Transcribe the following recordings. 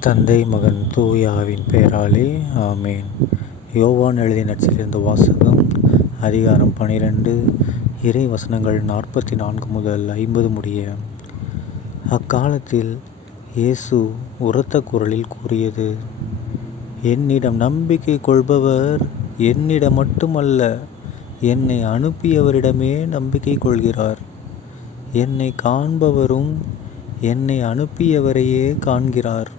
தந்தை மகன் தூயாவின் பெயராலே ஆமேன். யோவான் எழுதிய நட்சிலிருந்து வாசகம் அதிகாரம் பனிரெண்டு இறை வசனங்கள் நாற்பத்தி நான்கு முதல் ஐம்பது முடிய. அக்காலத்தில் இயேசு உரத்த குரலில் கூறியது என்னிடம் நம்பிக்கை கொள்பவர் என்னிடம் மட்டுமல்ல என்னை அனுப்பியவரிடமே நம்பிக்கை கொள்கிறார். என்னை காண்பவரும் என்னை அனுப்பியவரையே காண்கிறார்.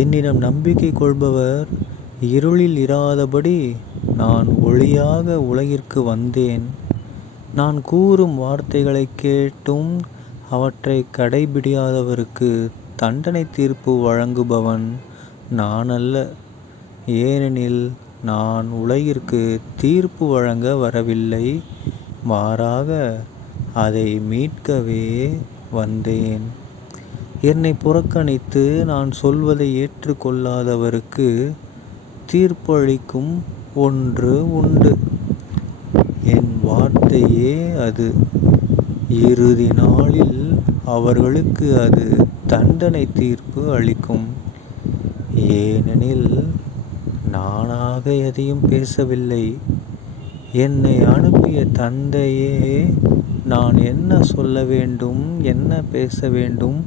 என்னிடம் நம்பிக்கை கொள்பவர் இருளில் இராதபடி நான் ஒளியாக உலகிற்கு வந்தேன். நான் கூறும் வார்த்தைகளை கேட்டும் அவற்றை கடைபிடியாதவருக்கு தண்டனை தீர்ப்பு வழங்குபவன் நான் அல்ல ஏனெனில் நான் உலகிற்கு தீர்ப்பு வழங்க வரவில்லை. மாறாக அதை மீட்கவே வந்தேன். என்னை புறக்கணித்து நான் சொல்வதை ஏற்றுக்கொள்ளாதவருக்கு தீர்ப்பளிக்கும் ஒன்று உண்டு. என் வார்த்தையே அது. இறுதி நாளில் அவர்களுக்கு அது தண்டனை தீர்ப்பு அளிக்கும். ஏனெனில் நானாக எதையும் பேசவில்லை. என்னை அனுப்பிய தந்தையே நான் என்ன சொல்ல வேண்டும் என்ன பேச வேண்டும்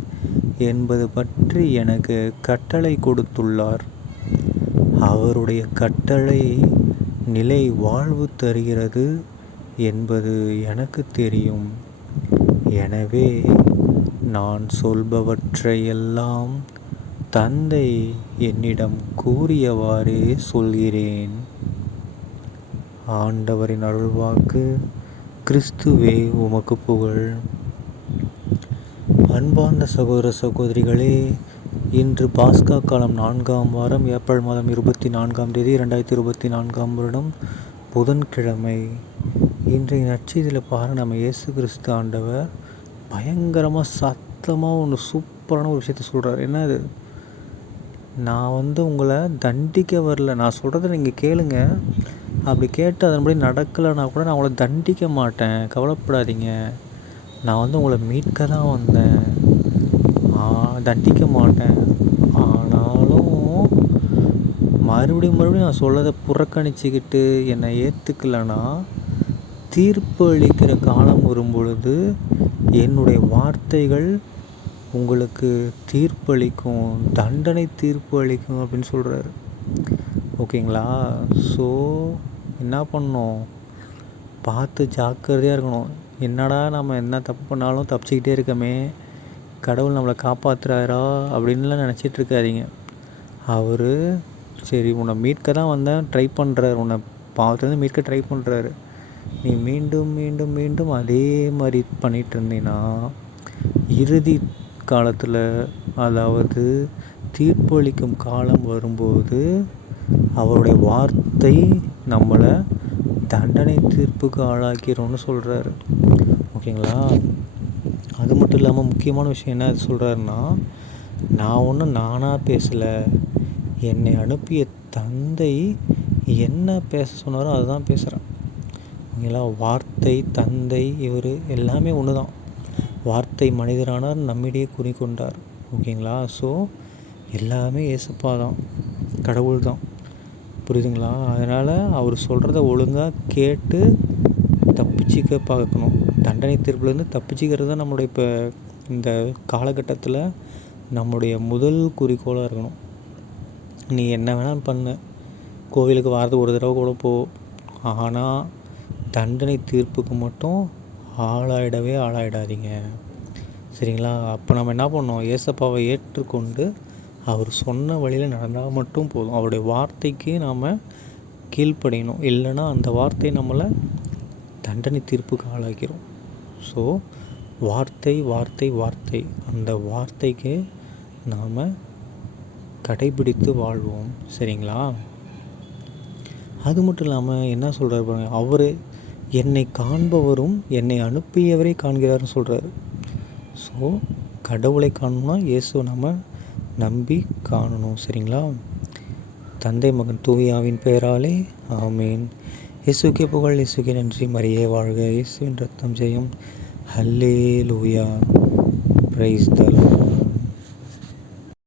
என்பது பற்றி எனக்கு கட்டளை கொடுத்துள்ளார். அவருடைய கட்டளை நிலை வாழ்வு தருகிறது என்பது எனக்கு தெரியும். எனவே நான் சொல்பவற்றையெல்லாம் தந்தை என்னிடம் கூறியவாறே சொல்கிறேன். ஆண்டவரின் அருள்வாக்கு கிறிஸ்துவே உமக்கு புகழ். அன்பார்ந்த சகோதர சகோதரிகளே இன்று பாஸ்கா காலம் நான்காம் வாரம் ஏப்ரல் மாதம் இருபத்தி நான்காம் தேதி ரெண்டாயிரத்தி இருபத்தி நான்காம் வருடம் புதன்கிழமை. இன்றைய நற்செய்தியில் பாரு நம்ம இயேசு கிறிஸ்து ஆண்டவர் பயங்கரமாக சத்தமாக ஒன்று சூப்பரான ஒரு விஷயத்த சொல்கிறார் என்ன அது? நான் வந்து உங்களை தண்டிக்க வரல. நான் சொல்கிறத நீங்கள் கேளுங்க. அப்படி கேட்டு அதன்படி நடக்கலைன்னா கூட நான் உங்களை தண்டிக்க மாட்டேன். கவலைப்படாதீங்க. நான் வந்து உங்களை மீட்க தான் வந்தேன் தண்டிக்க மாட்டேன். ஆனாலும் மறுபடியும் மறுபடியும் நான் சொல்லதை புறக்கணிச்சிக்கிட்டு என்னை ஏற்றுக்கலைன்னா தீர்ப்பு அளிக்கிற காலம் வரும்பொழுது என்னுடைய வார்த்தைகள் உங்களுக்கு தீர்ப்பு அளிக்கும் தண்டனை தீர்ப்பு அளிக்கும் அப்படின்னு சொல்கிறாரு ஓகேங்களா? ஸோ என்ன பண்ணோம் பார்த்து ஜாக்கிரதையாக இருக்கணும். என்னடா நம்ம என்ன தப்பு பண்ணாலும் தப்பிச்சிக்கிட்டே இருக்கமே கடவுள் நம்மளை காப்பாற்றுறாரா அப்படின்லாம் நினச்சிட்டு இருக்காதீங்க. அவர் சரி உன்னை மீட்க தான் வந்தேன் ட்ரை பண்ணுறாரு உன்னை பாவத்துலேருந்து மீட்க ட்ரை பண்ணுறாரு நீ மீண்டும் மீண்டும் மீண்டும் அதே மாதிரி பண்ணிகிட்டு இருந்தீங்கன்னா இறுதி காலத்தில் அதாவது தீர்ப்பளிக்கும் காலம் வரும்போது அவருடைய வார்த்தை நம்மளை தண்டனை தீர்ப்புக்கு ஆளாக்கிறோன்னு சொல்கிறாரு ஓகேங்களா? அது மட்டும் இல்லாமல் முக்கியமான விஷயம் என்ன சொல்கிறாருன்னா நான் ஒன்றும் நானாக பேசலை. என்னை அனுப்பிய தந்தை என்ன பேச சொன்னாரோ அதுதான் பேசுகிறேன் ஓகேங்களா? வார்த்தை தந்தை இவர் எல்லாமே ஒன்று தான் வார்த்தை மனிதரானார் நம்மிடையே குறிக்கொண்டார் ஓகேங்களா? ஸோ எல்லாமே ஏசப்பா தான் கடவுள் தான் புரியுதுங்களா? அதனால் அவர் சொல்கிறத ஒழுங்காக கேட்டு தப்பிச்சிக்க பார்க்கணும். தண்டனை தீர்ப்புலேருந்து தப்பிச்சிக்கிறது தான் நம்மளுடைய இப்போ இந்த காலகட்டத்தில் நம்முடைய முதல் குறிக்கோளாக இருக்கணும். நீ என்ன வேணாலும் பண்ணு. கோவிலுக்கு வாரத்துக்கு ஒரு தடவை கூட போ. ஆனால் தண்டனை தீர்ப்புக்கு மட்டும் ஆளாயிடவே ஆளாயிடாதீங்க. சரிங்களா? அப்போ நம்ம என்ன பண்ணோம் ஏசப்பாவை ஏற்றுக்கொண்டு அவர் சொன்ன வழியில் நடந்தால் மட்டும் போதும். அவருடைய வார்த்தைக்கு நாம் கீழ்ப்படியணும். இல்லைன்னா அந்த வார்த்தை நம்மளை தண்டனை தீர்ப்புக்கு ஆளாக்கிறோம் ஸோ வார்த்தை வார்த்தை வார்த்தை. அந்த வார்த்தைக்கு நாம் கடைபிடித்து வாழ்வோம். சரிங்களா? அது மட்டும் இல்லாமல் என்ன சொல்கிறார் பாருங்கள் அவர் என்னை காண்பவரும் என்னை அனுப்பியவரே காண்கிறார்னு சொல்கிறார் ஸோ கடவுளை காணணும்னா இயேசு நம்ம நம்பி காணணும் சரிங்களா? தந்தை மகன் தூயாவின் பெயராலே ஆமேன். இயேசுக்கே புகழ் இயேசுக்கே நன்றி. மரியே வாழ்க. இயேசுவின் ரத்தம் ஜெயம். ஹல்லே லூயா பிரைஸ் தலா